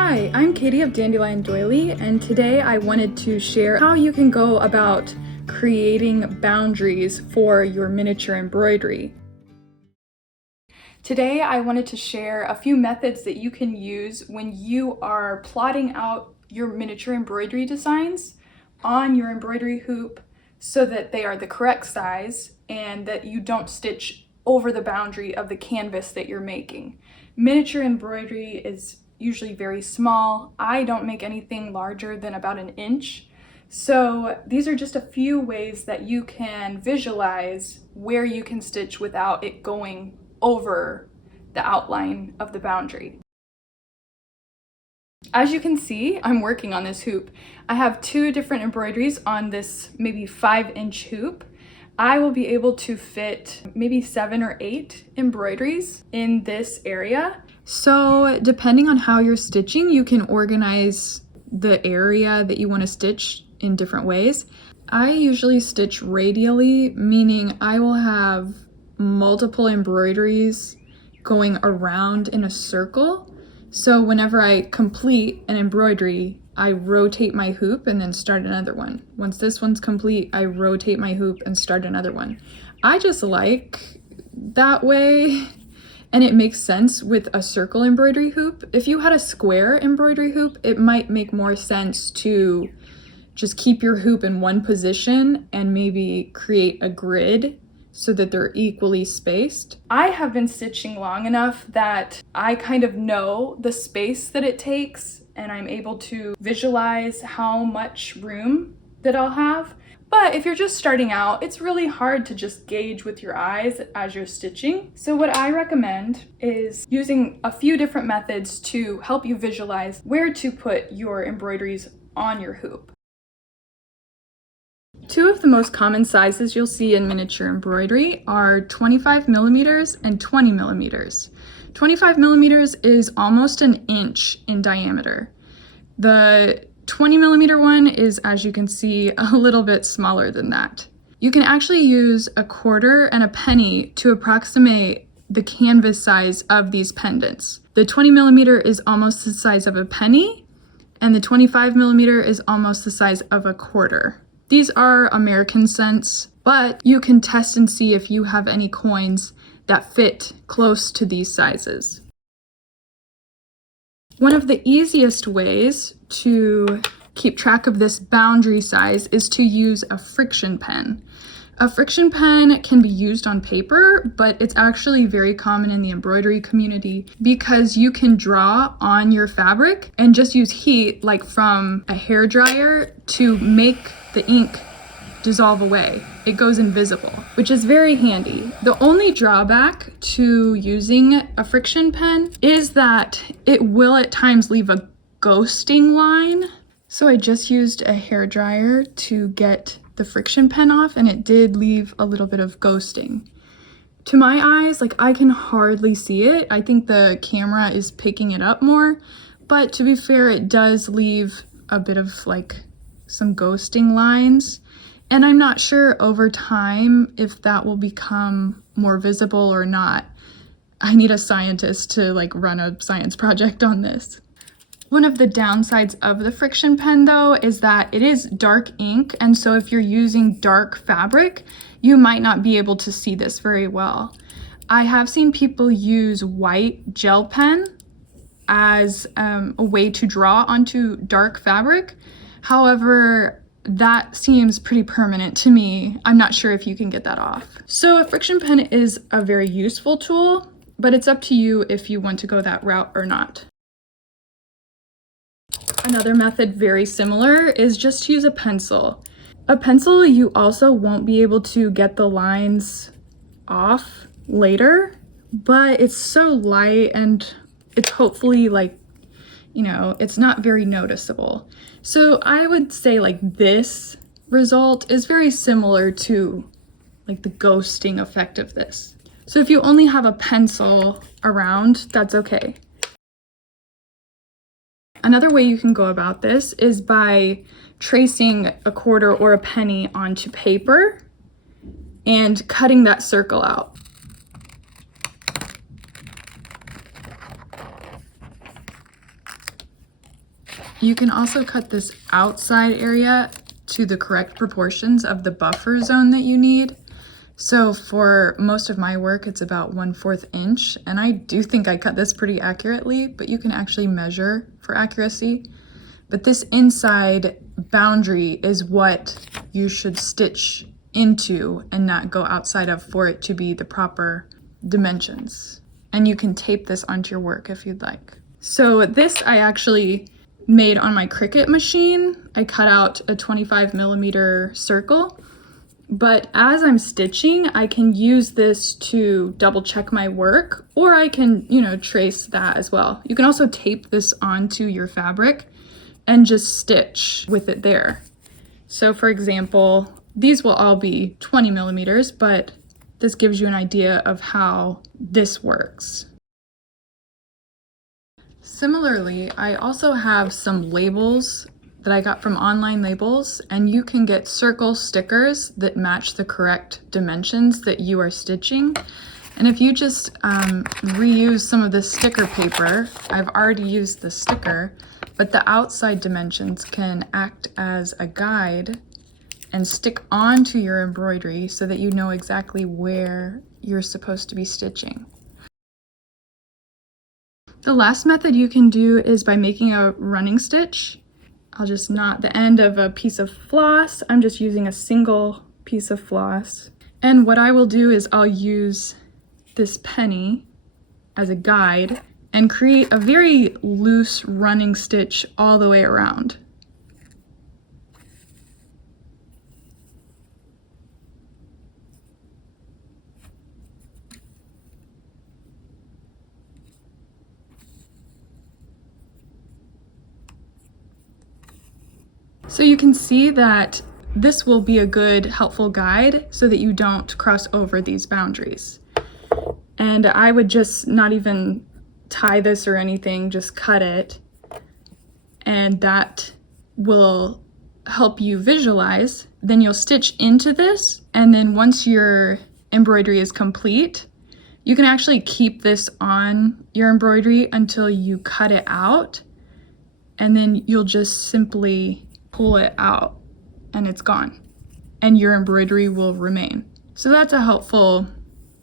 Hi, I'm Katie of Dandelion Doily, and today I wanted to share how you can go about creating boundaries for your miniature embroidery. Today I wanted to share a few methods that you can use when you are plotting out your miniature embroidery designs on your embroidery hoop so that they are the correct size and that you don't stitch over the boundary of the canvas that you're making. Miniature embroidery is usually very small. I don't make anything larger than about an inch. So these are just a few ways that you can visualize where you can stitch without it going over the outline of the boundary. As you can see, I'm working on this hoop. I have two different embroideries on this maybe 5-inch hoop. I will be able to fit maybe 7 or 8 embroideries in this area. So depending on how you're stitching, you can organize the area that you want to stitch in different ways. I usually stitch radially, meaning I will have multiple embroideries going around in a circle. So whenever I complete an embroidery, I rotate my hoop and then start another one. Once this one's complete, I rotate my hoop and start another one. I just like that way, and it makes sense with a circle embroidery hoop. If you had a square embroidery hoop, it might make more sense to just keep your hoop in one position and maybe create a grid so that they're equally spaced. I have been stitching long enough that I kind of know the space that it takes, and I'm able to visualize how much room that I'll have. But if you're just starting out, it's really hard to just gauge with your eyes as you're stitching. So what I recommend is using a few different methods to help you visualize where to put your embroideries on your hoop. Two of the most common sizes you'll see in miniature embroidery are 25 millimeters and 20 millimeters. 25 millimeters is almost an inch in diameter. The 20 millimeter one is, as you can see, a little bit smaller than that. You can actually use a quarter and a penny to approximate the canvas size of these pendants. The 20 millimeter is almost the size of a penny, and the 25 millimeter is almost the size of a quarter. These are American cents, but you can test and see if you have any coins that fit close to these sizes. One of the easiest ways to keep track of this boundary size is to use a Frixion pen. A Frixion pen can be used on paper, but it's actually very common in the embroidery community because you can draw on your fabric and just use heat, like from a hairdryer, to make the ink dissolve away. It goes invisible, which is very handy. The only drawback to using a Frixion pen is that it will at times leave a ghosting line. So I just used a hairdryer to get the Frixion pen off, and it did leave a little bit of ghosting. To my eyes, like, I can hardly see it. I think the camera is picking it up more, but to be fair, it does leave a bit of like some ghosting lines. And I'm not sure over time if that will become more visible or not. I need a scientist to like run a science project on this. One of the downsides of the Frixion pen though is that it is dark ink, and so if you're using dark fabric, you might not be able to see this very well. I have seen people use white gel pen as a way to draw onto dark fabric. However, that seems pretty permanent to me. I'm not sure if you can get that off. So a Frixion pen is a very useful tool, but it's up to you if you want to go that route or not. Another method very similar is just to use a pencil. A pencil, you also won't be able to get the lines off later, but it's so light and it's hopefully like, you know, it's not very noticeable. So I would say like this result is very similar to like the ghosting effect of this. So if you only have a pencil around, that's okay. Another way you can go about this is by tracing a quarter or a penny onto paper and cutting that circle out. You can also cut this outside area to the correct proportions of the buffer zone that you need. So for most of my work, it's about 1/4 inch, and I do think I cut this pretty accurately, but you can actually measure for accuracy. But this inside boundary is what you should stitch into and not go outside of for it to be the proper dimensions. And you can tape this onto your work if you'd like. So this I actually made on my Cricut machine. I cut out a 25mm circle, but as I'm stitching, I can use this to double check my work, or I can, trace that as well. You can also tape this onto your fabric and just stitch with it there. So for example, these will all be 20mm, but this gives you an idea of how this works. Similarly, I also have some labels that I got from Online Labels, and you can get circle stickers that match the correct dimensions that you are stitching. And if you just reuse some of this sticker paper, I've already used the sticker, but the outside dimensions can act as a guide and stick onto your embroidery so that you know exactly where you're supposed to be stitching. The last method you can do is by making a running stitch. I'll just knot the end of a piece of floss. I'm just using a single piece of floss. And what I will do is I'll use this penny as a guide and create a very loose running stitch all the way around. So you can see that this will be a good helpful guide so that you don't cross over these boundaries. And I would just not even tie this or anything, just cut it. And that will help you visualize. Then you'll stitch into this, and then once your embroidery is complete, you can actually keep this on your embroidery until you cut it out, and then you'll just simply pull it out and it's gone, and your embroidery will remain. So that's a helpful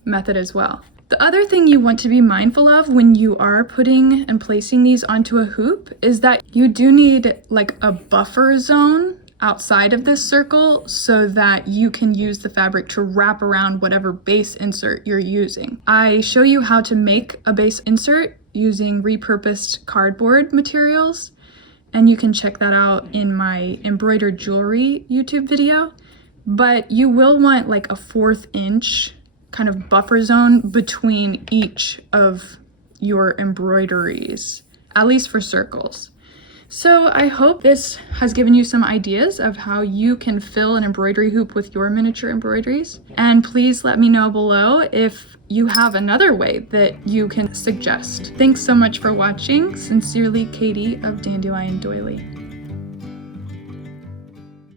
method as well. The other thing you want to be mindful of when you are putting and placing these onto a hoop is that you do need like a buffer zone outside of this circle so that you can use the fabric to wrap around whatever base insert you're using. I show you how to make a base insert using repurposed cardboard materials, and you can check that out in my embroidered jewelry YouTube video. But you will want like a 1/4 inch kind of buffer zone between each of your embroideries, at least for circles. So I hope this has given you some ideas of how you can fill an embroidery hoop with your miniature embroideries. And please let me know below if you have another way that you can suggest. Thanks so much for watching. Sincerely, Katie of Dandelion Doily.